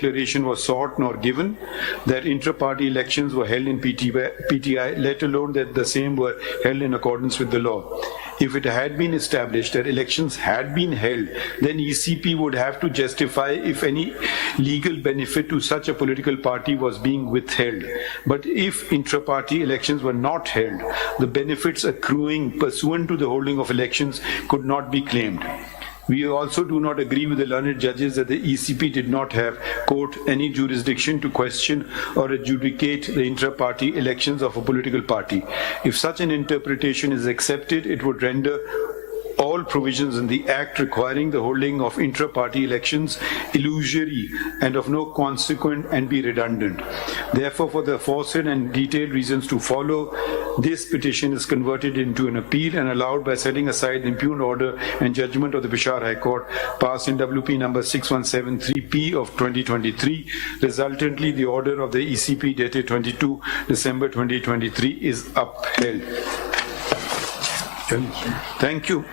declaration was sought nor given, that intra-party elections were held in PTI, let alone that the same were held in accordance with the law. If it had been established that elections had been held, then ECP would have to justify if any legal benefit to such a political party was being withheld. But if intra-party elections were not held, the benefits accruing pursuant to the holding of elections could not be claimed. We also do not agree with the learned judges that the ECP did not have, quote, any jurisdiction to question or adjudicate the intra-party elections of a political party. If such an interpretation is accepted, it would render all provisions in the Act requiring the holding of intra-party elections illusory and of no consequence and be redundant. Therefore, for the aforesaid and detailed reasons to follow, this petition is converted into an appeal and allowed by setting aside the impugned order and judgment of the Peshawar High Court passed in WP number 6173P of 2023. Resultantly, the order of the ECP dated 22 December 2023 is upheld. Thank you.